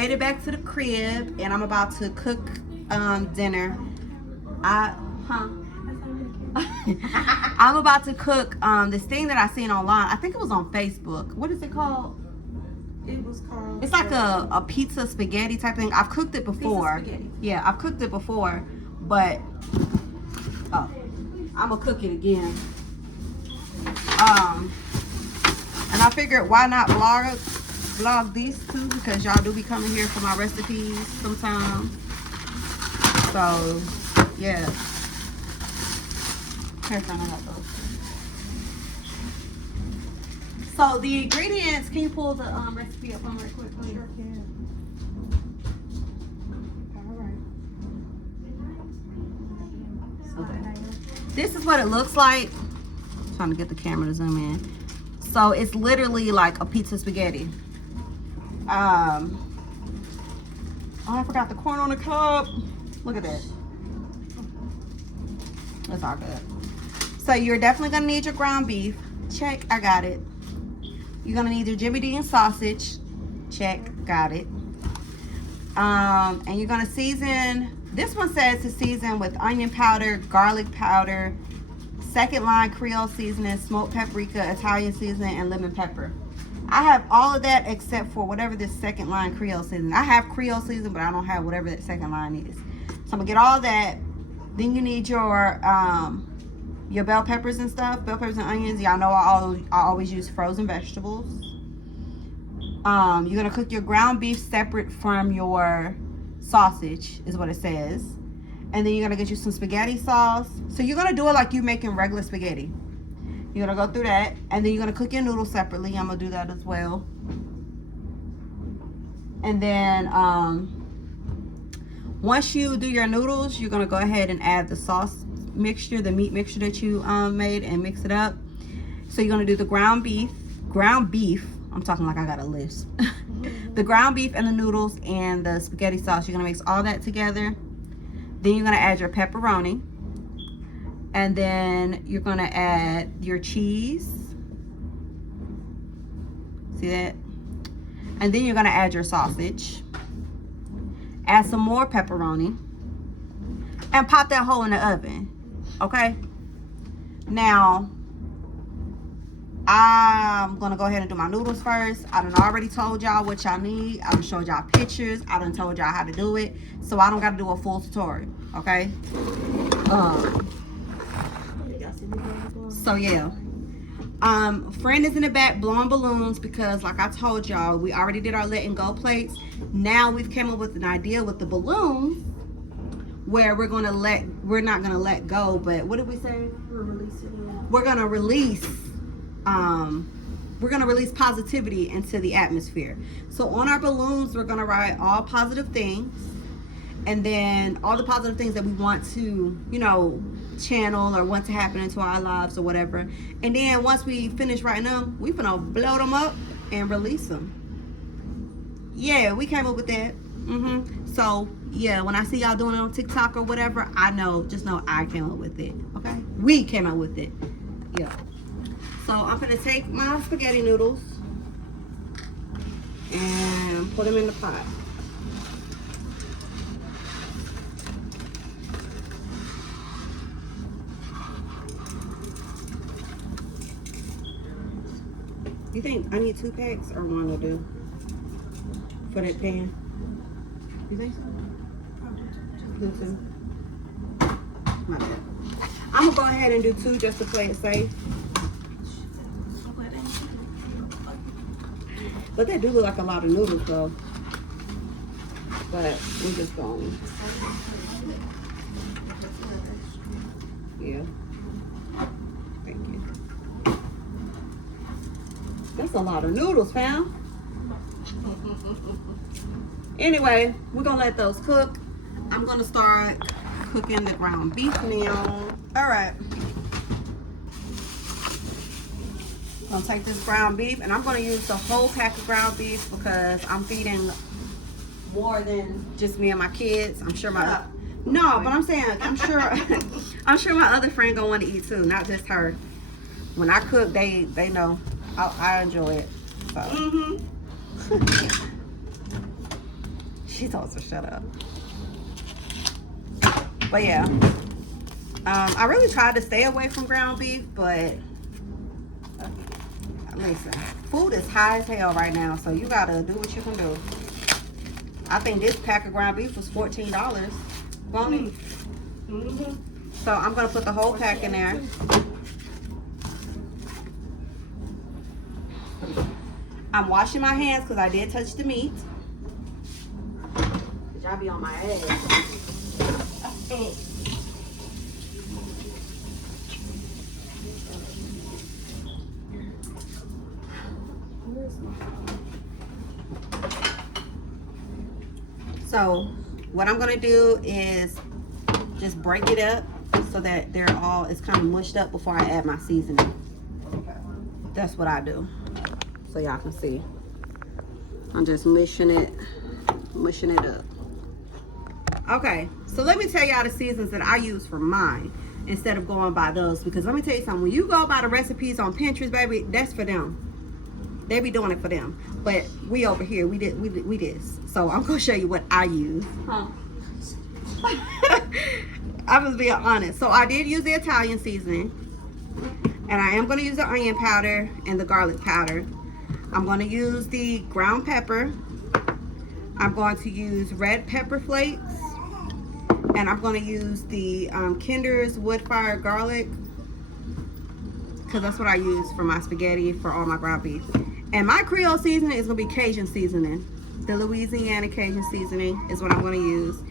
made it back to the crib and I'm about to cook dinner. I'm about to cook this thing that I seen online. I think it was on Facebook. What is it called? It was called. It's like a pizza spaghetti type thing. I've cooked it before. Yeah, I've cooked it before, but I'm gonna cook it again. And I figured why not vlog these two, because y'all do be coming here for my recipes sometimes. So yeah. Here, I got those. So the ingredients, can you pull the recipe up on right quick? Sure can. All right. So this is what it looks like. I'm trying to get the camera to zoom in. So it's literally like a pizza spaghetti. Oh, I forgot the corn on the cob. Look at that. That's all good. So you're definitely gonna need your ground beef. Check, I got it. You're gonna need your Jimmy Dean sausage. Check, got it. And you're gonna season. This one says to season with onion powder, garlic powder, second line Creole seasoning, smoked paprika, Italian seasoning, and lemon pepper. I have all of that except for whatever this second line Creole seasoning. I have Creole seasoning, but I don't have whatever that second line is. So I'm gonna get all that. Then you need your bell peppers and stuff, bell peppers and onions. Y'all know I always use frozen vegetables. You're gonna cook your ground beef separate from your sausage, is what it says. And then you're gonna get you some spaghetti sauce. So you're gonna do it like you're making regular spaghetti. You're gonna go through that, and then you're gonna cook your noodles separately. I'm gonna do that as well. And then once you do your noodles, you're gonna go ahead and add the sauce mixture, the meat mixture that you made, and mix it up. So you're gonna do the ground beef. I'm talking like I got a list. The ground beef and the noodles and the spaghetti sauce. You're gonna mix all that together. Then you're gonna add your pepperoni, and then you're gonna add your cheese. See that? And then you're gonna add your sausage. Add some more pepperoni, and pop that hole in the oven. Okay? Now, I'm gonna go ahead and do my noodles first. I done already told y'all what y'all need. I done showed y'all pictures. I done told y'all how to do it. So I don't gotta do a full tutorial. Okay? So yeah. Friend is in the back blowing balloons because, like I told y'all, we already did our letting go plates. Now we've came up with an idea with the balloons where we're not gonna let go, but what did we say? We're gonna release positivity into the atmosphere. So on our balloons, we're gonna write all positive things, and then all the positive things that we want to, channel or want to happen into our lives or whatever. And then once we finish writing them, we gonna blow them up and release them. Yeah, we came up with that. So yeah, when I see y'all doing it on TikTok or whatever, just know I came up with it. Okay, we came up with it. Yeah. So I'm gonna take my spaghetti noodles and put them in the pot. You think I need 2 packs or one will do for that pan? You think so? Do 2. My bad. I'm gonna go ahead and do 2 just to play it safe. But that do look like a lot of noodles though. But we're just going. Yeah. Thank you. That's a lot of noodles, fam. Anyway, we're gonna let those cook. I'm gonna start cooking the ground beef now. All right. I'm gonna take this ground beef, and I'm gonna use the whole pack of ground beef because I'm feeding more than just me and my kids. I'm sure my but I'm saying I'm sure my other friend gonna want to eat too, not just her. When I cook, they know I enjoy it. So. She told us to shut up. But yeah, I really tried to stay away from ground beef, but listen, food is high as hell right now, so you gotta do what you can do. I think this pack of ground beef was $14. Bonnie. So I'm gonna put the whole pack in there. I'm washing my hands because I did touch the meat. Y'all be on my ass. So what I'm gonna do is just break it up so that it's kind of mushed up before I add my seasoning. That's what I do. So y'all can see. I'm just mushing it up. Okay, so let me tell y'all the seasons that I use for mine instead of going by those, because let me tell you something, when you go by the recipes on Pinterest, baby, that's for them. They be doing it for them. But we over here, we this. So I'm gonna show you what I use. I was being honest. So I did use the Italian seasoning, and I am gonna use the onion powder and the garlic powder. I'm going to use the ground pepper. I'm going to use red pepper flakes. And I'm going to use the Kinder's wood-fired garlic, because that's what I use for my spaghetti, for all my ground beef. And my Creole seasoning is going to be Cajun seasoning. The Louisiana Cajun seasoning is what I'm going to use.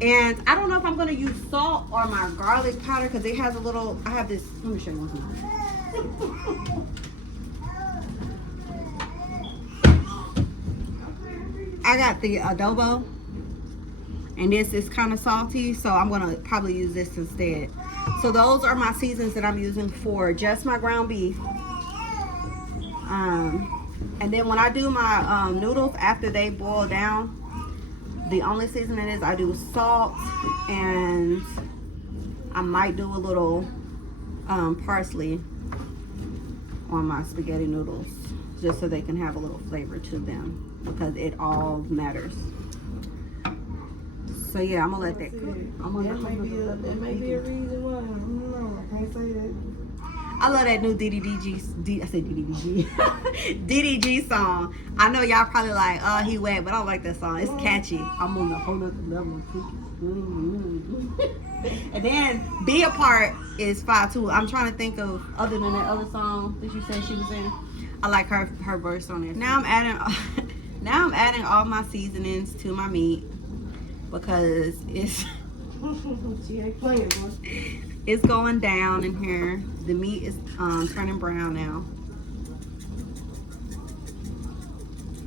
And I don't know if I'm going to use salt or my garlic powder, because it has a little, I have this, let me show you one more. I got the adobo, and this is kind of salty, so I'm gonna probably use this instead. So those are my seasons that I'm using for just my ground beef. And then when I do my noodles after they boil down, the only seasoning is I do salt, and I might do a little parsley on my spaghetti noodles, just so they can have a little flavor to them, because it all matters. So yeah, I'm gonna let that cook. That may be a reason why. I don't know. I can't say that. I love that new DDG song. I know y'all probably like, oh, he wet, but I like that song. It's catchy. I'm on a whole nother level. And then Be A Part is fire too. I'm trying to think of, other than that other song that you said she was in, I like her verse on there. Now I'm adding all my seasonings to my meat, because it's She ain't playing, boy. It's going down in here. The meat is turning brown now.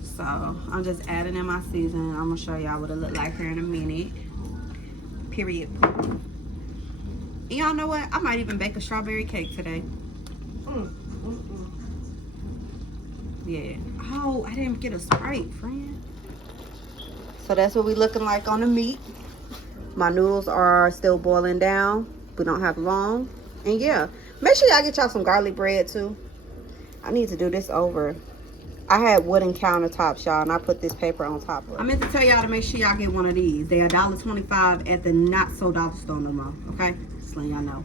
So I'm just adding in my seasoning. I'm gonna show y'all what it look like here in a minute. Period. And y'all know what? I might even bake a strawberry cake today. Yeah. Oh, I didn't get a Sprite, friend. So that's what we looking like on the meat. My noodles are still boiling down. We don't have long. And yeah, make sure y'all get y'all some garlic bread too. I need to do this over. I had wooden countertops, y'all, and I put this paper on top of it. I meant to tell y'all to make sure y'all get one of these. They are $1.25 at the not so dollar store no more. Okay, just letting y'all know.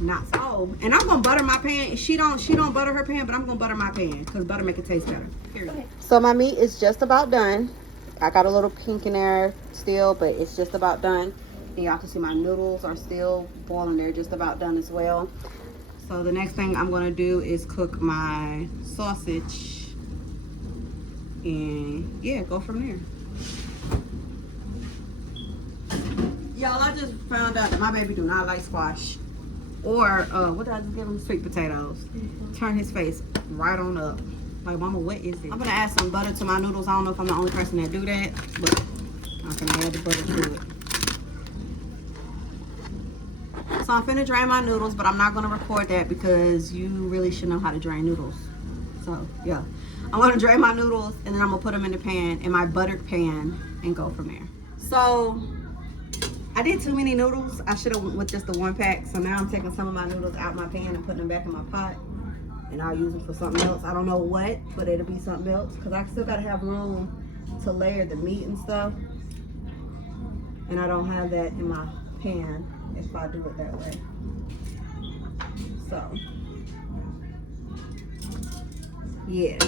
Not so. Oh, and I'm gonna butter my pan. She don't butter her pan, but I'm gonna butter my pan because butter make it taste better. Period. So my meat is just about done. I got a little pink in there still, but it's just about done. And y'all can see my noodles are still boiling. They're just about done as well. So the next thing I'm gonna do is cook my sausage, and yeah, go from there. Y'all, I just found out that my baby do not like squash, or what did I just give him? Sweet potatoes. Turn his face right on up. Like, mama, what is it? I'm gonna add some butter to my noodles. I don't know if I'm the only person that do that, but I'm gonna add the butter to it. So I'm finna drain my noodles, but I'm not gonna record that because you really should know how to drain noodles. So yeah, I'm gonna drain my noodles and then I'm gonna put them in the pan, in my buttered pan, and go from there. So I did too many noodles. I should have went with just the one pack. So now I'm taking some of my noodles out my pan and putting them back in my pot, and I'll use them for something else. I don't know what, but it'll be something else because I still gotta have room to layer the meat and stuff. And I don't have that in my pan if I do it that way. So, yeah.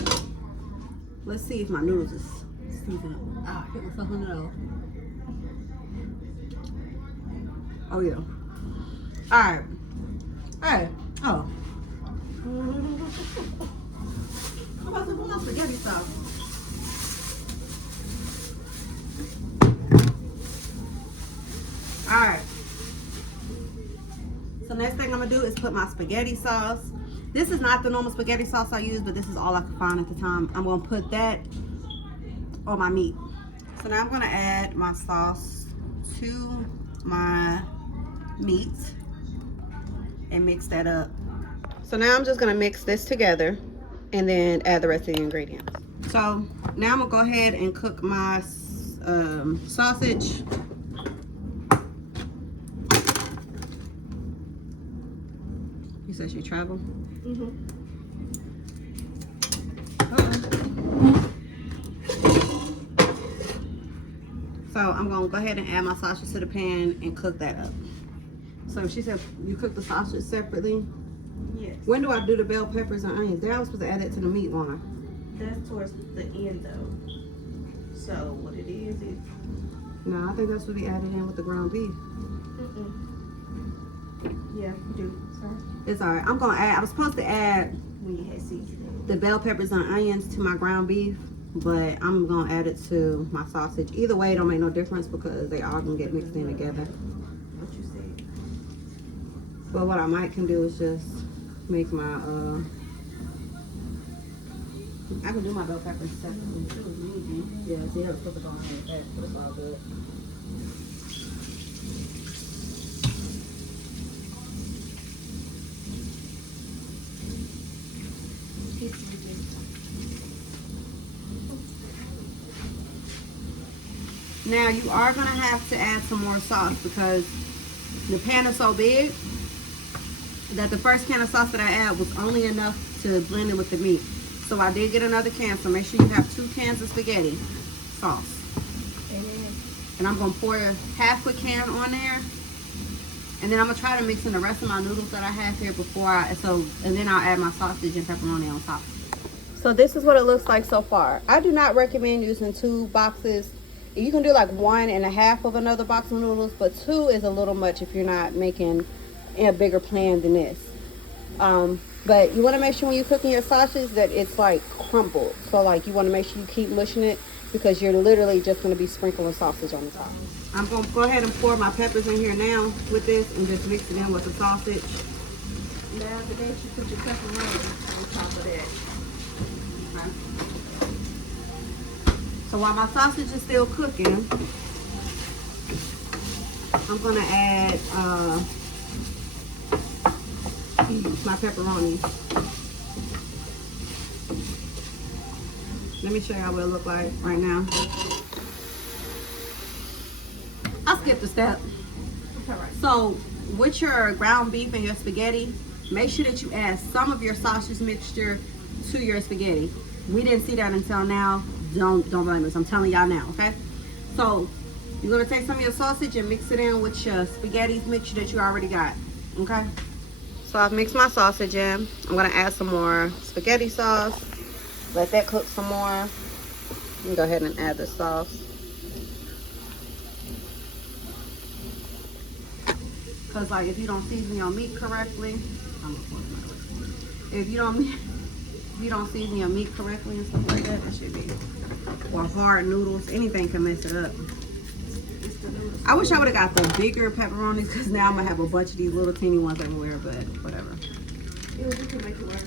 Let's see if my noodles is seasoned. Ah, I hit myself on the nose. Oh, yeah. Alright. Hey. Oh. I'm about to put my spaghetti sauce. Alright. So next thing I'm going to do is put my spaghetti sauce. This is not the normal spaghetti sauce I use, but this is all I could find at the time. I'm going to put that on my meat. So now I'm going to add my sauce to my meat and mix that up. So now I'm just going to mix this together and then add the rest of the ingredients. So now I'm going to go ahead and cook my sausage. You said she traveled? Mm-hmm. So I'm going to go ahead and add my sausage to the pan and cook that up. So she said you cook the sausage separately? Yes. When do I do the bell peppers and onions? Then I was supposed to add that to the meat, wasn't I? That's towards the end though. So what it is. No, I think that's what we added in with the ground beef. Yeah, you do. Sorry. It's alright. I'm going to add, I was supposed to add When you had seasoning. the bell peppers and onions to my ground beef, but I'm going to add it to my sausage. Either way, it don't make no difference because they all going to get mixed in together. What you said. But what I might can do is just make my, I can do my bell peppers separately too. Yeah, see, I was supposed to go on with that, but it's all good. Now you are going to have to add some more sauce because the pan is so big that the first can of sauce that I add was only enough to blend it with the meat. So I did get another can, so make sure you have 2 cans of spaghetti sauce. Amen. And I'm going to pour half a can on there. And then I'm going to try to mix in the rest of my noodles that I have here and then I'll add my sausage and pepperoni on top. So this is what it looks like so far. I do not recommend using 2 boxes. You can do like 1.5 of another box of noodles, but 2 is a little much if you're not making a bigger plan than this. But you want to make sure when you're cooking your sausage that it's like crumbled. So like you want to make sure you keep mushing it because you're literally just going to be sprinkling sausage on the top. I'm going to go ahead and pour my peppers in here now with this and just mix it in with the sausage. Now after that you put your pepperoni on top of that. Okay. So while my sausage is still cooking, I'm going to add my pepperoni. Let me show you what it looks like right now. I'll skip the step. All right. So with your ground beef and your spaghetti, make sure that you add some of your sausage mixture to your spaghetti. We didn't see that until now. Don't blame us. I'm telling y'all now, okay? So you're gonna take some of your sausage and mix it in with your spaghetti mixture that you already got, okay? So I've mixed my sausage in. I'm gonna add some more spaghetti sauce. Let that cook some more. You can go ahead and add the sauce. Cause like if you don't season your meat correctly, if you don't season your meat correctly and stuff like that, it should be. Or hard noodles, anything can mess it up. I wish I would have got the bigger pepperonis because now I'm gonna have a bunch of these little teeny ones everywhere, but whatever. Yeah, we can make it work.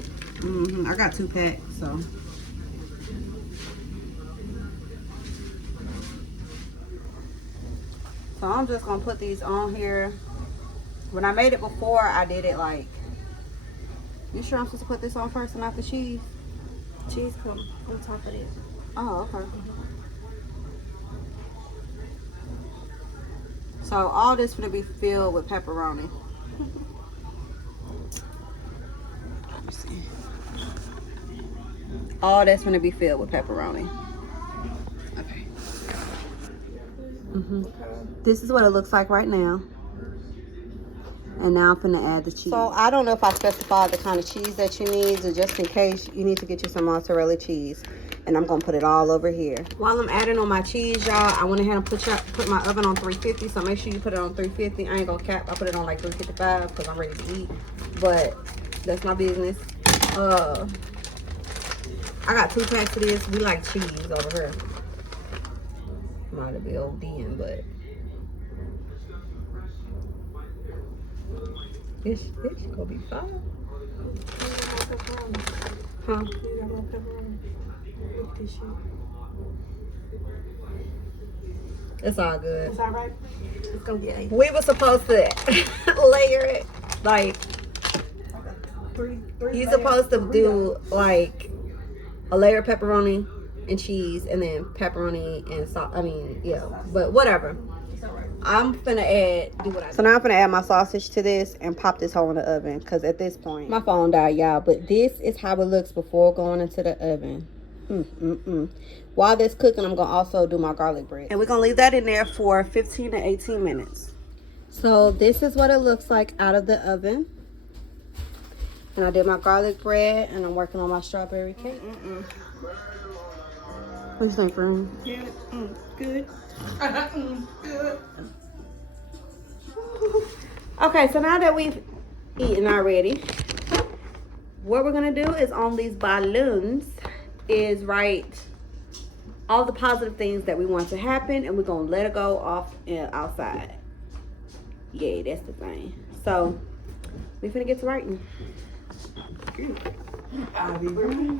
I got 2 packs, so. So I'm just gonna put these on here. When I made it before, I did it like, you sure I'm supposed to put this on first and not the cheese? Cheese come on top of it. Oh, okay. So all this gonna be filled with pepperoni. Let me see. All that's gonna be filled with pepperoni. Okay. Mm-hmm. Okay. This is what it looks like right now. And now I'm finna add the cheese. So I don't know if I specified the kind of cheese that you need, or just in case you need to get you some mozzarella cheese. And I'm gonna put it all over here. While I'm adding on my cheese, y'all, I went ahead and put my oven on 350. So make sure you put it on 350. I ain't gonna cap. I put it on like 355 because I'm ready to eat. But that's my business. I got 2 packs of this. We like cheese over here. Might be ODing, but this gonna be fine. Huh? It's all good. It's all right. It's gonna get 8. We were supposed to layer it like Three you're layers supposed to of do like a layer of pepperoni and cheese, and then pepperoni and salt. I mean, yeah, but whatever. It's all right. I'm finna so now I'm finna add my sausage to this and pop this hole in the oven, because at this point my phone died, y'all, but this is how it looks before going into the oven. While this cooking, I'm gonna also do my garlic bread, and we're gonna leave that in there for 15 to 18 minutes. So this is what it looks like out of the oven. And I did my garlic bread, and I'm working on my strawberry cake. What do you think, friend? Yeah. Good. Good. Okay, so now that we've eaten already, what we're gonna do is on these balloons is write all the positive things that we want to happen, and we're gonna let it go off outside. Yeah, that's the thing. So we finna get to writing. I'll be right.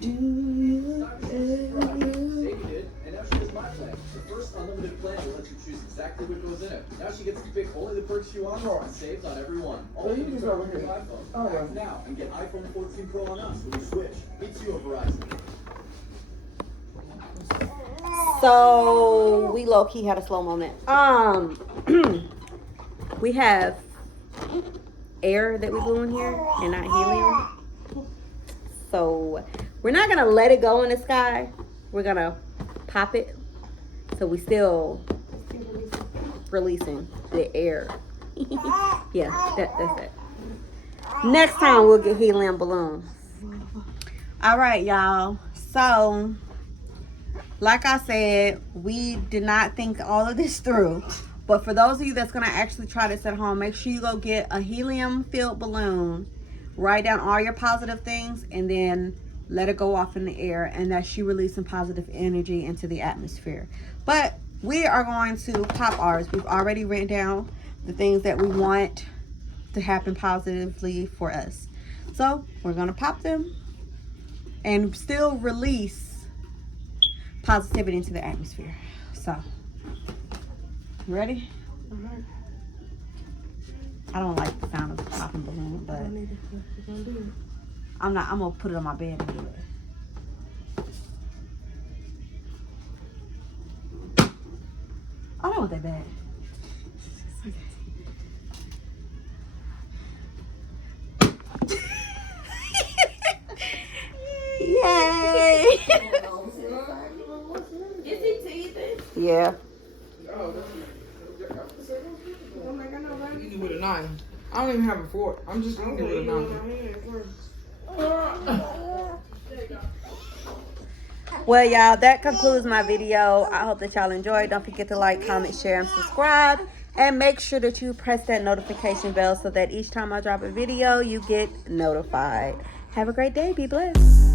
Do you and now she has my plan. The first unlimited plan will let you choose exactly what goes in it. Now she gets to pick only the perks she wants and saves on every one. All you need to do is your iPhone. Act now and get iPhone 14 Pro on us when you switch. It's you, Verizon. So we low-key had a slow moment. We have air that we blew in here and not helium. So we're not gonna let it go in the sky. We're gonna pop it. So we still releasing the air. Yeah, that's it. Next time we'll get helium balloons. All right, y'all. So like I said, we did not think all of this through. But for those of you that's gonna actually try this at home, make sure you go get a helium-filled balloon, write down all your positive things, and then let it go off in the air, and that's you releasing positive energy into the atmosphere. But we are going to pop ours. We've already written down the things that we want to happen positively for us. So we're gonna pop them and still release positivity into the atmosphere. So, ready? I don't like the sound of the popping balloon, but I'm gonna put it on my bed and do it. I don't want that bad. Yay! Is he teething? Yeah. Eating with a knife. I don't even have a fork. I'm just eating with a knife. Well, y'all, that concludes my video. I hope that y'all enjoyed. Don't forget to like, comment, share, and subscribe. And make sure that you press that notification bell so that each time I drop a video, you get notified. Have a great day. Be blessed.